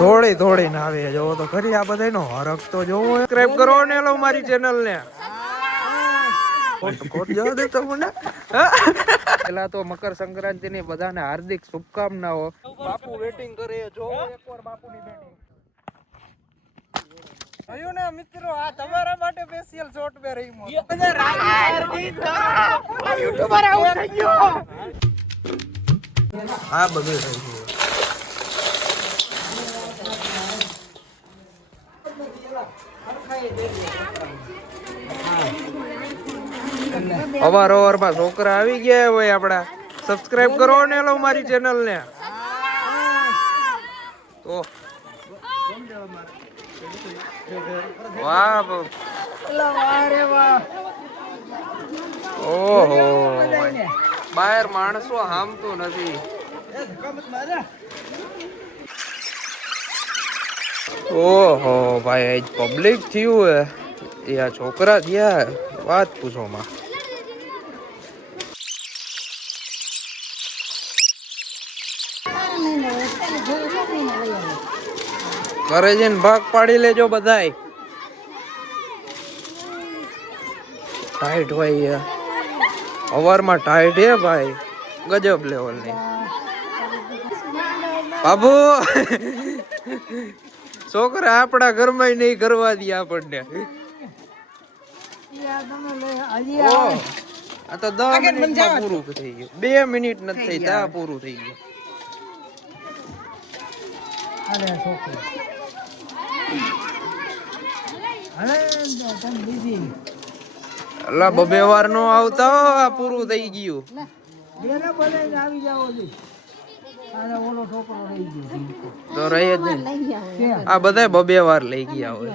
થોડી થોડી ના આવે જોવો તો ખરી આ બધાનો હરખ તો જોવો. સબસ્ક્રાઇબ કરો ને લો મારી ચેનલ ને. કોટ જો દે તમને. પેલા તો મકર સંક્રાંતિ ની બધાને હાર્દિક શુભકામનાઓ. બાપુ વેટિંગ કરે જો એકવાર બાપુની બેટિંગ. આયો ને મિત્રો આ તમારા માટે સ્પેશિયલ શોટ મે રહી મો. આ યુટ્યુબર આઉટ થઈ ગયો. આ બધું થઈ ગયું. અવાર માં છોકરા આવી ગયા હોય આપડા. સબસ્ક્રાઇબ કરો ને લો મારી ચેનલ ને. તો વાહ ઓહો બહાર માણસો હામતું નથી. ઓહો ભાઈ આજ પબ્લિક થયું હે આ છોકરા થયા વાત પૂછો માં. ઘરે જઈને ભાગ પાડી લેજો બધાય. ટાઈટ હોય અવારમાં ટાઈટ હે ભાઈ ગજબ લેવલ ની. બાબુ છોકરા આપડા ઘરમાં નહીં કરવા દે આપણને. આ તો 10 મિનિટમાં પૂરું થઈ ગયું. 2 મિનિટ નથી થઈ ત્યાં પૂરું થઈ ગયું. અલા બબે વાર નો આવતા આ પૂરું થઈ ગયું. તો રહી જ આ બધા બબે વાર લઈ ગયા હોય.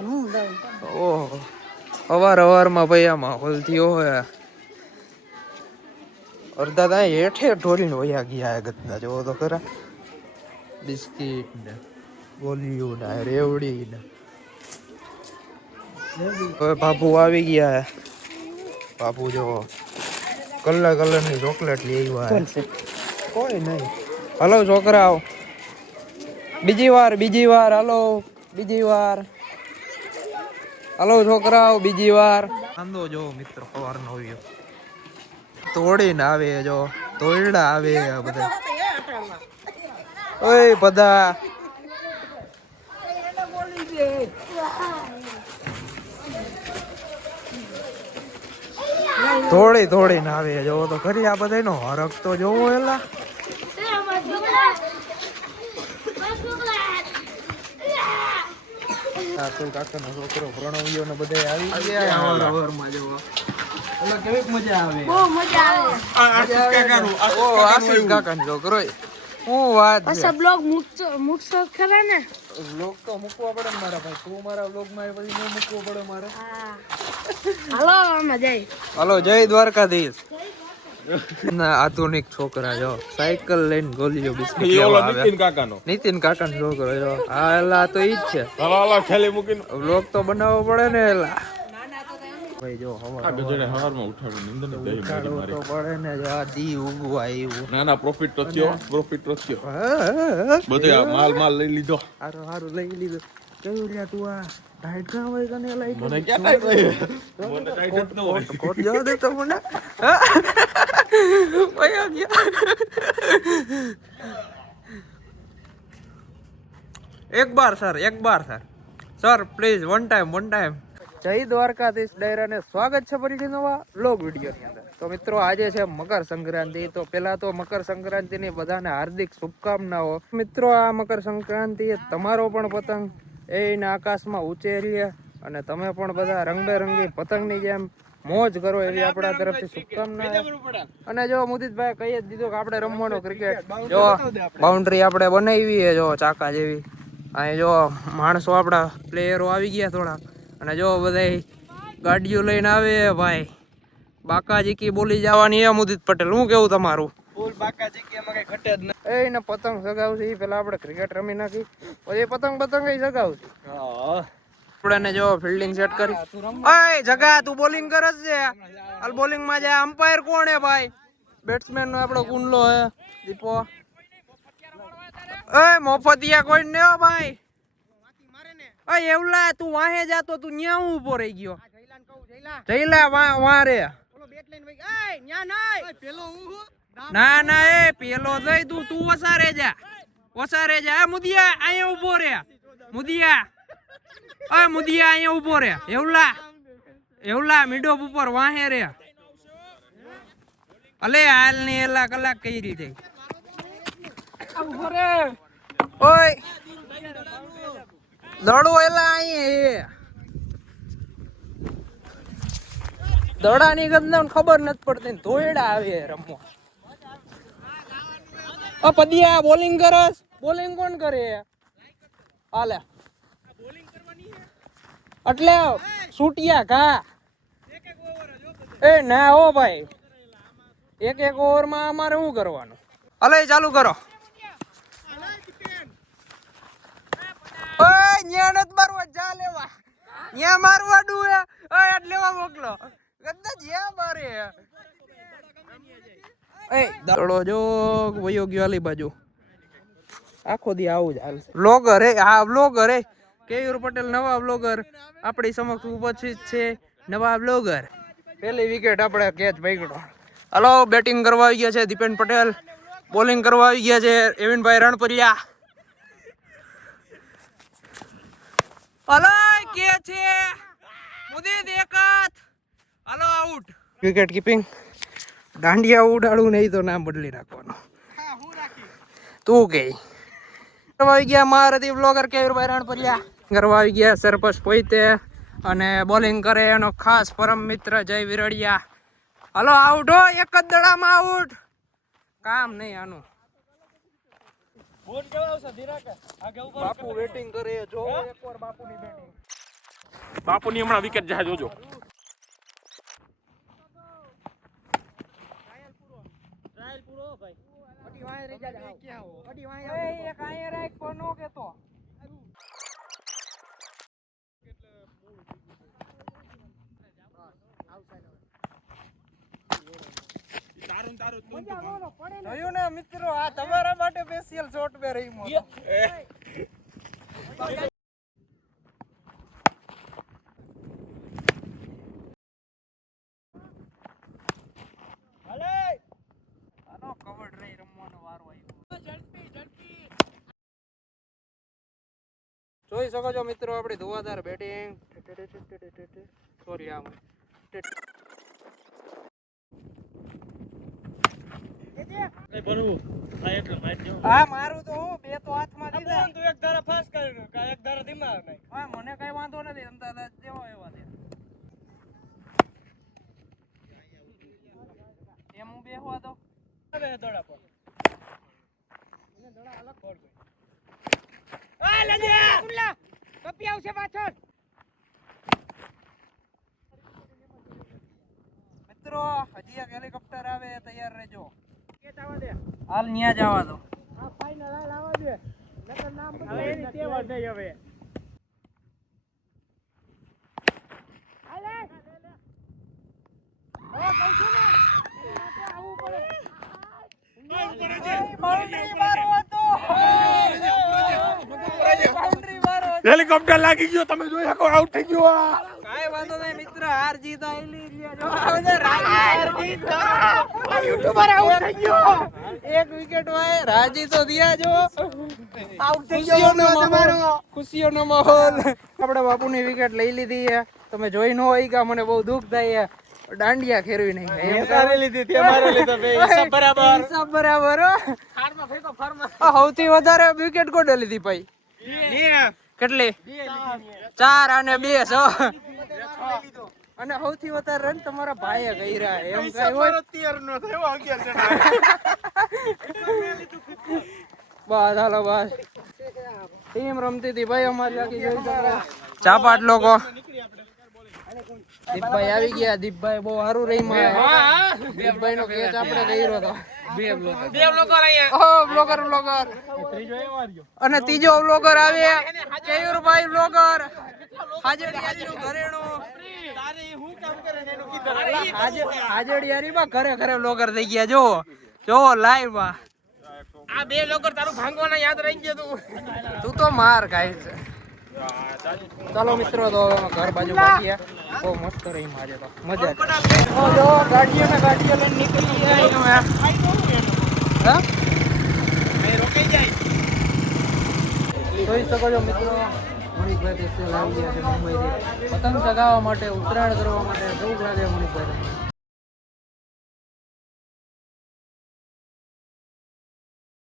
ઓહો અવાર માં ભાઈ આ માહોલ થયો હોય. અડધા તા હેઠે ઢોરીને વયા ગયા ગતના જોવો તો ખરા. બિસ્કીટ ને ગોલીઓ ને રેવડી ને. હવે બાપુ આવી ગયા હે. બાપુ જો કલર ની ચોકલેટ લઈ આવ્યા. કોઈ નહીં. હલો છોકરાઓ બીજી વાર હલો બીજી વાર. હલો છોકરાઓ બીજી વાર. આંદો જો મિત્રો સવાર નો આવ્યો. તોડીને આવે જો તોયડા આવે બધા. ઓય બધા થોડી ના આવે જોવો તો ખરી આ બધાનો હરખ તો જોવો. એલા કાકાનો છોકરો પ્રણવ્યો ને બધા આવી ગયા. કેવી મજા આવે. બહુ મજા આવે. આશીષ કાકાનો છોકરો. હું વાત છે બ્લોગ મૂકશો ખરા ને. બ્લોગ તો મૂકવા પડે ને મારા ભાઈ. તું મારા બ્લોગ માં પછી ન મૂકવો પડે મારે. હાલો આમાં જય. હાલો જય દ્વારકાધીશ. ના આધુનિક છોકરા જો સાયકલ લઈને ગોલીઓ બિસ્કિટ લેવા આવે. નીતિન કાકાનો છોકરો જો. હા એલા તો ઈ જ છે. હાલો થેલી મૂકીને બ્લોગ તો બનાવવો પડે ને. એલા ભાઈ જો હવારમાં ઉઠાડું નિંદર તો પડે ને. જો આ દી ઉગવા આવ્યું. નાના પ્રોફિટ તો થયો બધું માલ લઈ લીધો. હારું લઈ લીધો. કેવું રહ્યા તું આ ડાયટ કા હોય કને લઈ. મને ક્યાં ડાયટ હોય. મને ડાયટ ન હોય. કોટ જો દે તો મને. ઓય ગયા. એક બાર સર પ્લીઝ વન ટાઈમ. જય દ્વારકાધીશ ડાયરાને સ્વાગત છે ફરીથી નવા વ્લોગ વિડીયોની અંદર. તો મિત્રો આજે છે મકર સંક્રાંતિ. તો પેલા તો મકર સંક્રાંતિની બધાને હાર્દિક શુભકામનાઓ. મિત્રો આ મકર સંક્રાંતિએ તમારો પણ પતંગ એના આકાશમાં ઉછેરીએ અને તમે પણ બધા રંગબેરંગી પતંગની જેમ મોજ કરો એવી આપણા તરફથી શુભકામના. અને જો મુદિતભાઈ કહી જ દીધું કે આપણે રમવાનો ક્રિકેટ. જો બાઉન્ડ્રી આપણે બનાવી જો ચાકા જેવી. અહીં જો માણસો આપણા પ્લેયરો આવી ગયા થોડા. અને જો બધા ગાડીઓ લઈને આવે ભાઈ. બાકાજી કી બોલી જવાની હે મુદિત પટેલ. હું કેવું તમારું? ફૂલ બાકાજી કી એમાં કઈ ઘટે જ ન. એને પતંગ સગાવશે ઈ પેલા આપણે ક્રિકેટ રમી નાખી પછી પતંગ સગાવશે. આપણે જો ફિલ્ડિંગ સેટ કરી. ઓય જગા તું બોલિંગ કરસ છે. હાલ બોલિંગ માં જા. અમ્પાયર કોણ હે ભાઈ? બેટ્સમેન નો આપણો કુંડલો હે દીપો. ઓય મોફતિયા કોઈ ને હો ભાઈ. અ એવલા તું વાહે જાતો તું ન્યા હું ઉભો રહી ગયો જઈલા વા રે ના ના એ પેલો જઈ તું ઓસારે જા મુદિયા અહીંયા ઉભો રે મુદિયા અહીંયા ઉભો રે એવલા મીડો ઉપર વાહે રે અલે હાલ ને એલા કલાક કઈ રીતે ઓય દડો એલા અહીં દડાની ગંદા ખબર નથી પડતી ધોયડા આવે રમવા પદિયા બોલિંગ કરસ બોલિંગ કોણ કરે હાલે એટલે સૂટિયા ઘા એ ના હો ભાઈ એક ઓવર માં અમારે શું કરવાનું હલે ચાલુ કરો ઓય ન્યા નત મારવા જા લેવા ન્યા મારવા ડુએ ઓય એટલે લેવા મોકલો ગદ્દા જ્યાં મારે એ દડો જો વયો ગયો આલી બાજુ આખો દી આવું જ હાલશે વ્લોગર હા વ્લોગર કેયુર પટેલ નવા વ્લોગર આપણી સમક્ષ ઉપસ્થિત છે નવા વ્લોગર પહેલી વિકેટ આપણે કેચ પકડો હલો બેટિંગ કરવા આવી ગયા છે દીપેન પટેલ બોલિંગ કરવા આવી ગયા છે એવિનભાઈ રણપરિયા હલો કે છે મુદી દેખાત હલો આઉટ વિકેટ કીપિંગ દાંડિયા ઉડાડું નહીં તો નામ બદલી નાખવાનું તું કે કરવા આવી ગયા મહારથી વ્લોગર કેયુરભાઈ રણપરિયા કરવા આવી ગયા સરપંચ પોઈતે અને બોલિંગ કરે એનો ખાસ પરમ મિત્ર જય વિરડિયા હલો આઉટ હો એક જ દડામાં આઉટ કામ નહીં આનું બાપુ બેટિંગ કરે જો એકવાર બાપુની બેટિંગ બાપુની હમણાં વિકેટ જાય જોજો જોયું ને મિત્રો આ તમારા માટે સ્પેશિયલ શોટ મે રહી મો જોઈ શકો છો મિત્રો આપણી ધુવાધાર બેટિંગ સોરી હા મારું તો હું બે તો હાથમાં દીધા તું એક ધારા ફાસ્ટ કરી કે એક ધારા ધીમા નહીં હા મને કઈ વાંધો નથી અંદાજ દેવો એવા દે એમ હું બેહવા દો હવે દડા પર એને દડા અલગ ફોડ ગઈ આ લેજે કુલ્લા કપી આવશે પાછળ મિત્રો હજી એક હેલિકોપ્ટર આવે તૈયાર રહેજો હાલ ન્યા જવા દો આ ફાઈનલ હાલ આવવા દે નકર નામ હવે એની તેવડ થઈ હવે હાલે હવે કહું છું ને માટે આવવું પડે બાઉન્ડ્રી મારો હતો બાઉન્ડ્રી મારો હેલિકોપ્ટર લાગી ગયો તમે જોઈ શકો આઉટ થઈ ગયો કાઈ વાંધો નહીં મિત્ર હાર જીત આઈલી રહ્યા જો હાર જીત યુટ્યુબર આઉટ થઈ ગયો એક વિકેટ વાય રાજી તો દિયા જો આઉટ થઈ ગયો તમારો ખુશીઓનો માહોલ આપણે બાપુની વિકેટ લઈ લીધી છે તમે જોઈ ન હોય કે મને બહુ દુઃખ થાય દાંડિયા ખેરવી નહીં એમ કરી લીધી તે મારે લીધો બે હિસાબ બરાબર ફાર્મા ફેકો ફાર્મા સૌથી વધારે વિકેટ કોડે લીધી ભાઈ કેટલી 4 અને 2 6 અને સૌથી વધારે રન તમારા ભાઈએ કર્યા એમ કઈ હોય 13 નો થયો 11 જણા બસ હાલો બસ ટીમ રમતી હતી ભાઈ અમારી આખી જોઈ શકો ચાપાટ લોકો દીપભાઈ આવી ગયા દીપભાઈ બહુ સારું રહી માં દીપભાઈ નો કેચ આપણે કર્યો હતો બે બ્લોગર અહીંયા બ્લોગર ત્રીજો આવ્યો અને ત્રીજો બ્લોગર આવે કેયુરભાઈ બ્લોગર હાજરિયાનું ઘરેણું તારે હું કામ કરે છે એનું કીધું હાજરિયારીમાં ઘરે ઘરે બ્લોગર થઈ ગયા જો લાઈવ માં આ બે બ્લોગર તારું ભાંગવાના યાદ રહી ગયો તું તો માર ખાય છે ચાલો મિત્રો, તો હવે અમે ઘર બાજુ ભાગીએ. બહુ મસ્ત રહી આજે તો મજા આવી. જો ગાડીઓ લઈને નીકળી ગયા અમે. હા જોઈ શકો છો મિત્રો, મણિકભાઈ સ્પેશિયલ આવી ગયા છે મુંબઈથી પતંગ ચગાવવા માટે, ઉત્તરાયણ કરવા માટે. કેવું લાગે મણિકભાઈ?